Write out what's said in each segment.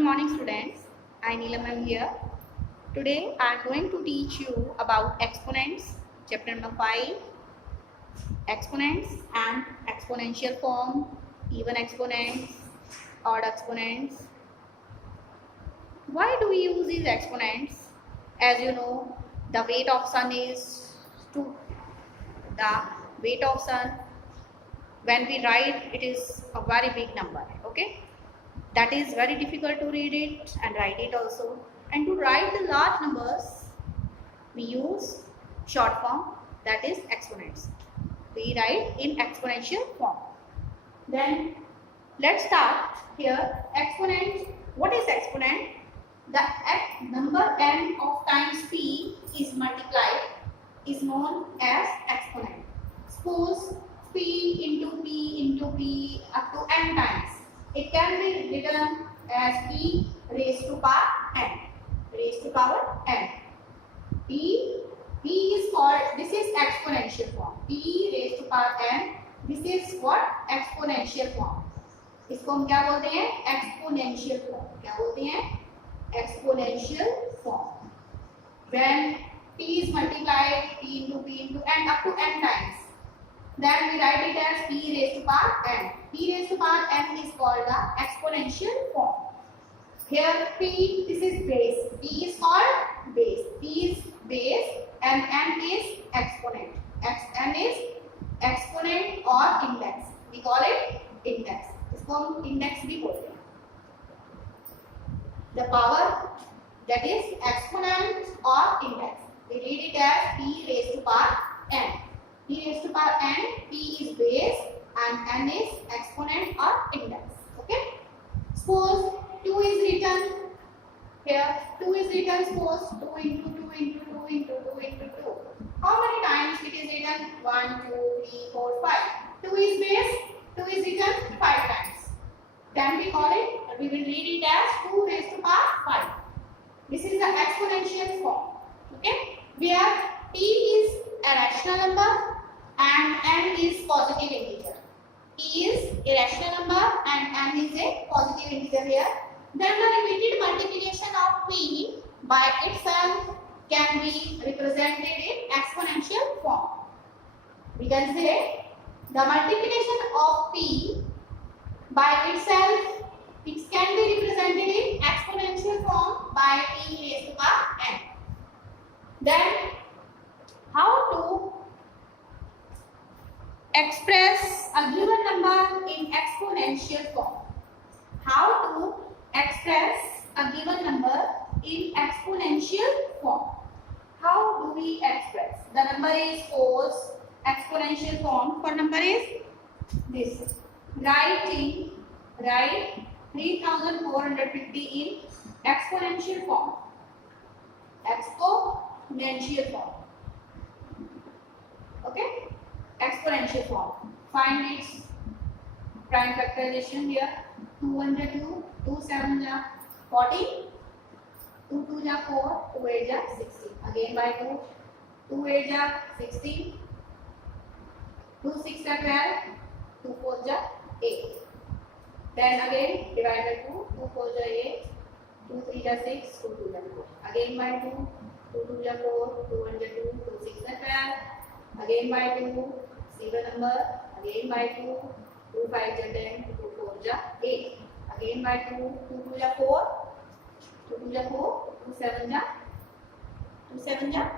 Good morning students, I Neelam am here. Today I am going to teach you about exponents, chapter number 5, exponents and exponential form, even exponents, odd exponents. Why do we use these exponents? As you know, the weight of sun is 2. The weight of sun, when we write, it is a very big number, okay? That is very difficult to read it and write it also. And to write the large numbers, we use short form, that is exponents. We write in exponential form. Then let's start here. Exponent. What is exponent? The number n of times p is multiplied is known as exponent. Suppose p into p up to n times. It can be written as p raised to power n. Raised to power n. P is called, this is exponential form. P raised to power n. This is what? Exponential form. इसको हम क्या बोलते हैं? Exponential form. क्या बोलते हैं? Exponential form. When p is multiplied p into n up to n times, then we write it as p raised to power n. P raised to power n is called the exponential form. Here p, this is base. P is called base. P is base and n is exponent. n is exponent or index. We call it index. इसको हम index भी बोलते हैं. The power, that is exponent or index. We read it as p raised to power n. P raised to power n, p is base and n is exponent or index. Okay. Suppose 2 is written here. 2 is written. Suppose 2 into 2 into 2 into 2 into 2. How many times it is written? 1, 2, 3, 4, 5. 2 is base. 2 is written 5 times. Then we call it, we will read it as 2 raised to power 5. This is the exponential form. Okay. Where p is a rational number and n is positive integer. P is a rational number and n is a positive integer here. Then the repeated multiplication of p by itself can be represented in exponential form. We can say the multiplication of p by itself, it can be represented in exponential form by p raised to power n. Then how to express a given number in exponential form? How to express a given number in exponential form? How do we express? The number is 4. Exponential form for number is this. Write 3450 in exponential form. Exponential form. Okay? Exponential form. Find its prime factorization here. 2 1 ja 2, 2 7 ja 40, 2 2 ja 4, 2 8 ja 16. Again by 2, 2 8 ja 16, 2 6 ja 12, 2 4 ja 8. Then again divide by 2, 2 4 ja 8, 2 3 ja 6, 2 2 ja 4. Again by 2, 2 2 ja 4, 2 1 ja 2, 2 6 ja 12. Again by 2, see the number. Again by 2, 2 5 ja 10, 2 4 ja 8. Again by 2, 2 2 ja 4, 2 2 ja 4, 2 7 ja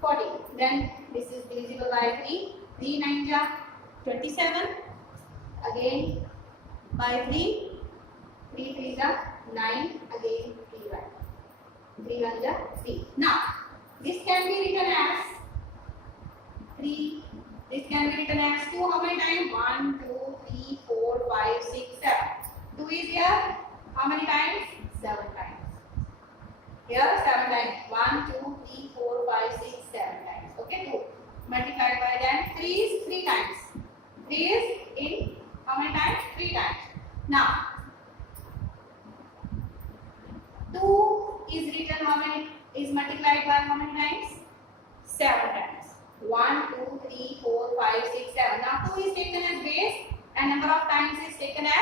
40. Then this is divisible by 3, 3 9 ja 27. Again by 3, 3 3 ja 9. Again 3 1, 3 1 ja 3. Now this can be written as 3. This can be written as 2. How many times? 1 2 3 4 5 6 7. 2 is here. How many times? 7 times. Here 7 times. 1 2 3 4 5 6 7 times. Okay, 2 multiplied by then 3 is 3 times. 3 is in how many times? 3 times. Now 2 is written how many, is multiplied by how many times? 7 times. 1 2 3 4 5 6 7. Now 2 is taken as base and number of times is taken as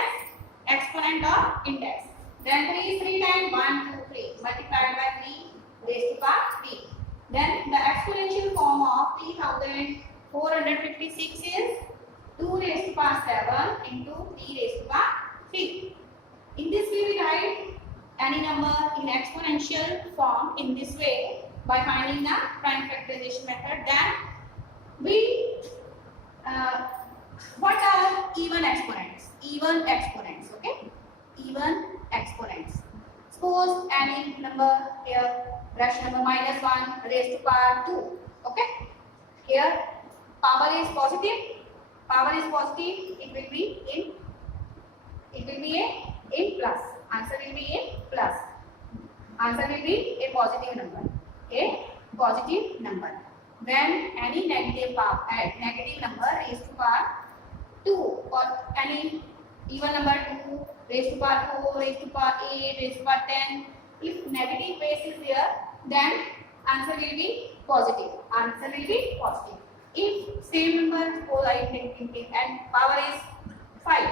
exponent or index. Then 3 is 3 times 1, 2, 3 multiplied by 3 raised to power 3. Then the exponential form of 3456 is 2 raised to power 7 into 3 raised to power 3. In this way we write any number in exponential form in this way by finding the prime factorization method. Then we what are even exponents? Even exponents, okay? Even exponents. Suppose any number here, rational number -1 raised to power 2, okay? Here power is positive. Power is positive. It will be in plus. Answer will be a plus. Answer will be a positive number. A positive number. When any negative number raised to power 2 or any even number 2 raised to power 4 raised to power 8 raised to power 10, if negative base is there, then answer will be positive. Answer will be positive. If same number suppose I take and power is 5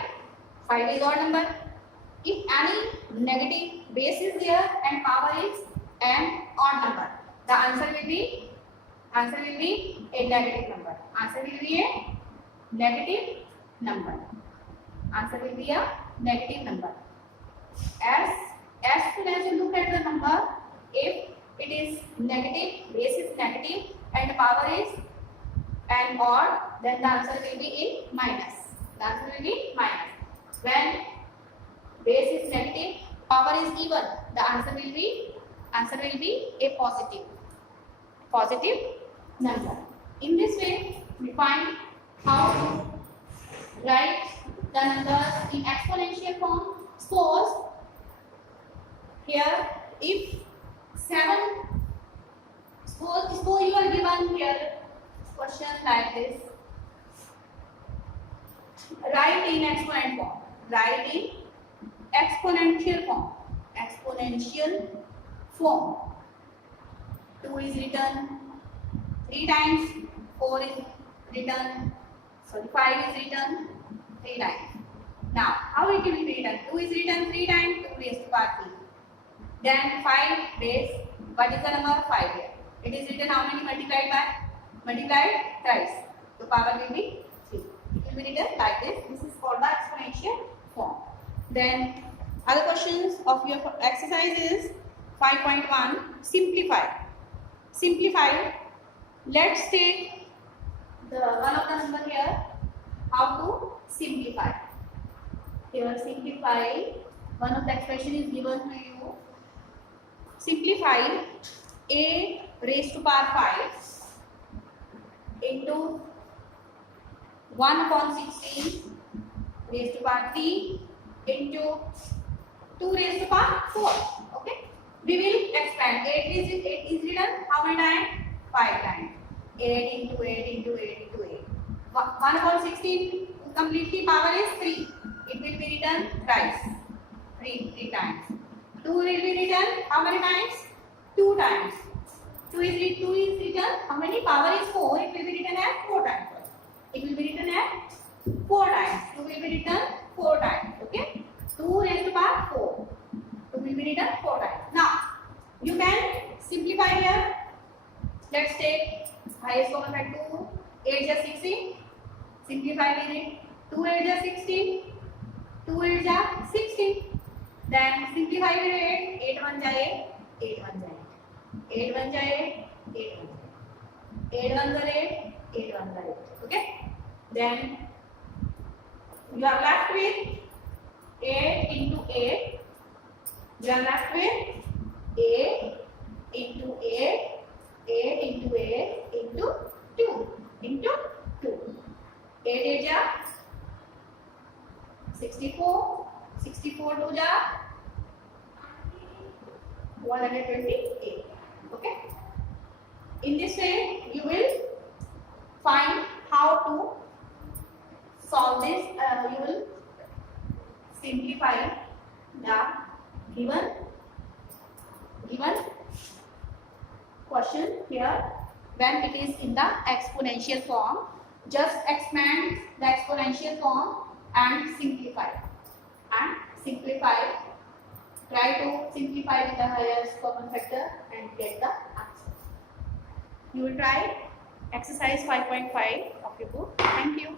is odd number. If any negative base is there and power is an odd number, the answer will be a negative number. Answer will be a negative number. Answer will be a negative number. As soon as you look at the number, if it is negative, base is negative and power is an odd, then the answer will be in minus. The answer will be minus. When base is negative, power is even, the answer will be a positive number. In this way, we find how to write the numbers in exponential form. Suppose here if 7, suppose you are given here question like this. Write in exponent form. Write in exponential form. 2 is written 3 times, 4 is written, 5 is written 3 times. Now how it will be written? 2 is written 3 times, 2 raised to power 3. Then 5 base, what is the number? 5 here. It is written how many multiplied thrice. So power will be 3. It will be written like this. This is called the exponential form. Then other questions of your exercise is 5.1. Simplify. Let's take the one of the number here. How to simplify? Here simplify. One of the expression is given to you. Simplify a raised to power 5 into 1/16 raised to power 3 into 2 raised to power 4. Okay. We will expand. 8 is written how many times? 5 times. 8 into 8 into 8 into 8. 1/16 completely power is 3. It will be written thrice. 3 times. 2 will be written how many times? 2 times. 2 is written how many? Power is 4. It will be written as 4 times. It will be written as 4 times. 2 will be written 4 times. Okay. 2 raised to power 4. 2 will be written 4 times. Now you can simplify here. Let's take highest common factor 2. 8 is 16. Simplify with it. 2 8 is 16. 2 8 is 16. Then simplify with it. 8 1 is 8. 8 1 is 8. 8 1 is 8. 8 1 is 8. 8 1 is 8. Okay. Then you are left with 8 into 8. You are left with 8 into 8. 8 into 8 into 2 into 2. 8 8 is 64. 64 2 is 128. Okay. In this way, you will find how to solve this. You will simplify the given question here when it is in the exponential form. Just expand the exponential form and simplify. Try simplify with the highest common factor and get the answer. You will try exercise 5.5 of your book. Thank you.